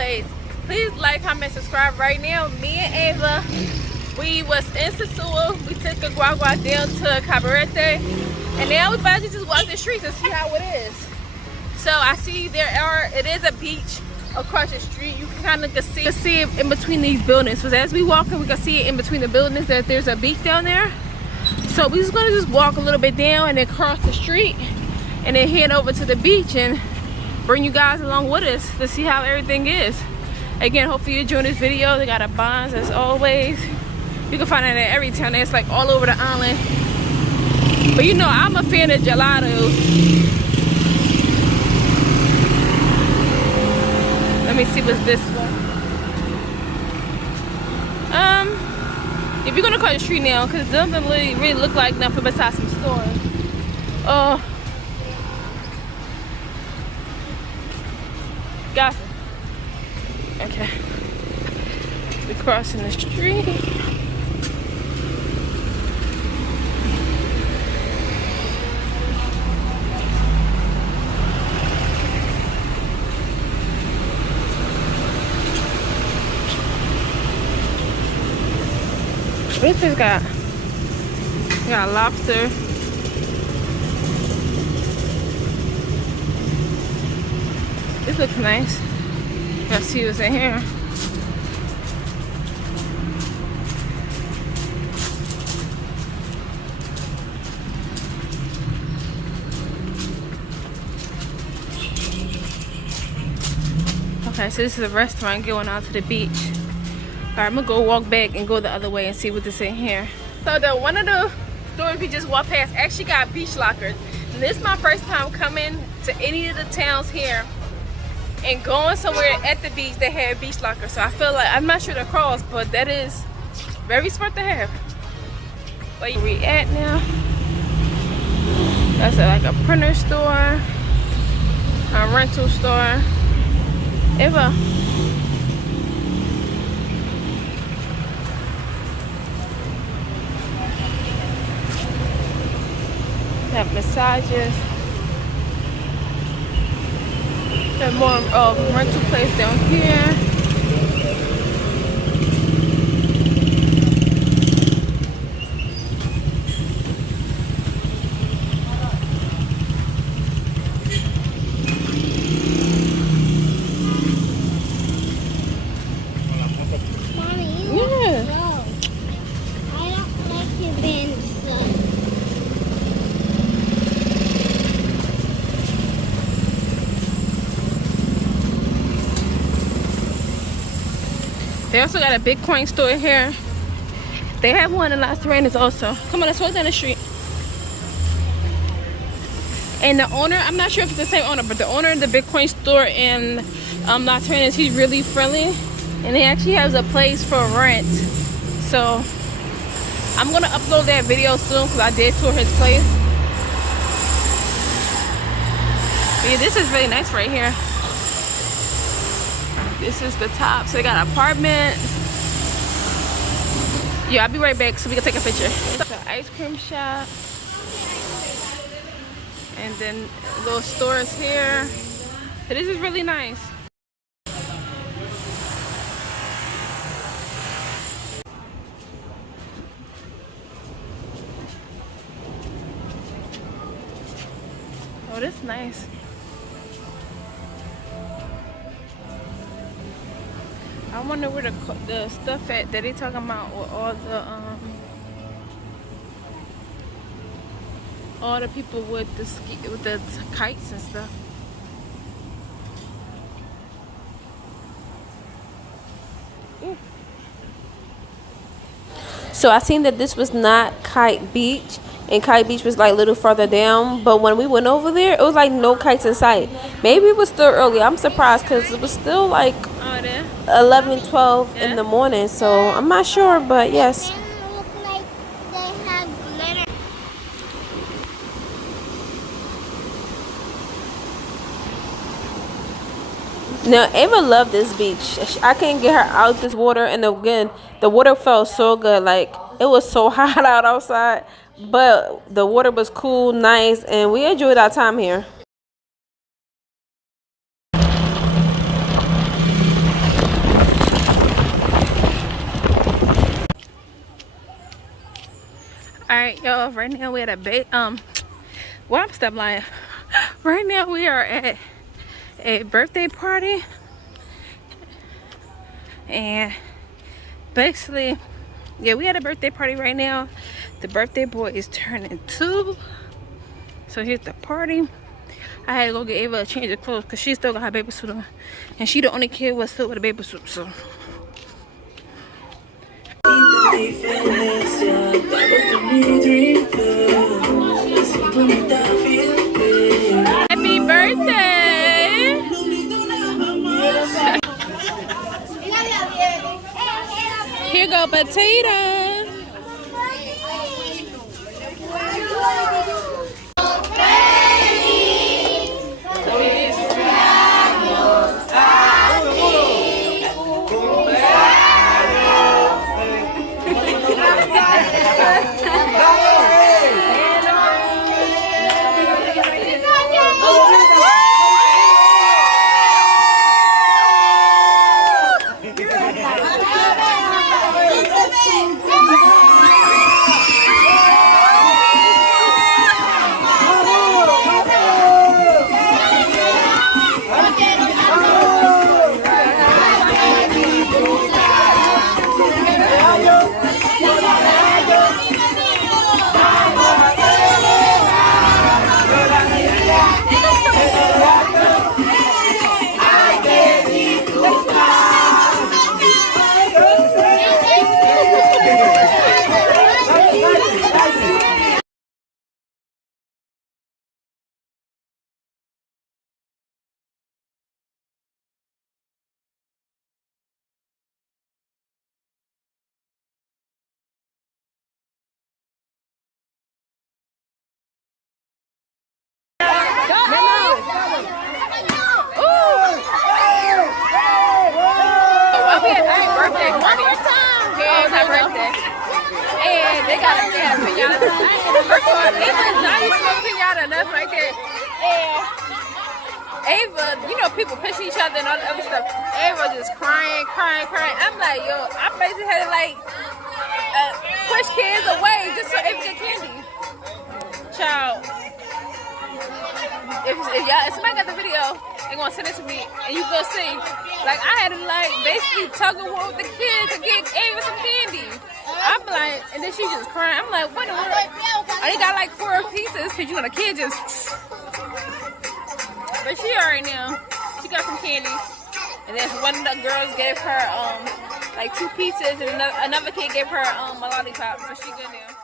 always, please like, comment, subscribe. Right now, me and Ava, we was in Sasua. We took a guagua down to Caberete, and now we about to just walk the street to see how it is. So I see it is a beach across the street. You can kind of see it in between these buildings. So as we walk, we can see it in between the buildings that there's a beach down there. So we're just gonna walk a little bit down and then cross the street and then head over to the beach and bring you guys along with us to see how everything is. Again, hopefully you're enjoying this video. They got a bonds as always. You can find it in every town. It's like all over the island. But you know, I'm a fan of gelatos. Let me see what's this one. If you're gonna cross the street now, because it doesn't really look like nothing besides some stores. Oh. Got it. Okay. We're crossing the street. This has got lobster. This looks nice. Let's see what's in here. Okay, so this is a restaurant going out to the beach. Alright, I'm gonna go walk back and go the other way and see what this in here. So one of the stores we just walked past actually got beach lockers. And this is my first time coming to any of the towns here and going somewhere at the beach that had beach lockers. So I feel like, I'm not sure the cross, but that is very smart to have. Where we at now? That's like a printer store, a rental store. Eva. Have massages. There's more rental place down here. They also got a Bitcoin store here. They have one in Las Terrenas also. Come on, let's walk down the street. And the owner, I'm not sure if it's the same owner, but the owner of the Bitcoin store in Las Terrenas, he's really friendly. And he actually has a place for rent. So I'm gonna upload that video soon because I did tour his place. But yeah, this is really nice right here. This is the top. So they got an apartment. Yeah, I'll be right back so we can take a picture. It's an ice cream shop. And then little stores here. So this is really nice. Oh, this is nice. I wonder where the stuff at that they talking about with all the people with the kites and stuff. Ooh. So I seen that this was not Kite Beach, and Kite Beach was like a little further down, but when we went over there it was like no kites in sight. Maybe it was still early. I'm surprised because it was still like 11, 12 in the morning, so I'm not sure, but yes. Now Ava loved this beach. I couldn't get her out this water, and again the water felt so good. Like it was so hot out outside, but the water was cool, nice, and we enjoyed our time here. Alright, y'all, right now we're at a well, I'm stop lying. Right now we are at a birthday party. And basically, yeah, we had a birthday party right now. The birthday boy is turning 2. So here's the party. I had to go get Ava a change of clothes because she still got her baby suit on. And she the only kid was still with a baby suit, so. Happy birthday! Here go Potato. And they had a pinata. First of all, Ava's not used to pinata enough right there. And Ava, you know, people pushing each other and all the other stuff. Ava just crying. I'm like, yo, I basically had to like push kids away just so Ava get candy. Child, if somebody got the video, they're gonna send it to me and you go see. Like I had to like basically tug and war with the kids to get Ava some candy. I'm like, and then she just crying. I'm like, what in the world? I got like 4 pieces because you know the kid just. But she alright now. She got some candy, and then one of the girls gave her like 2 pieces, and another kid gave her a lollipop. So she good now.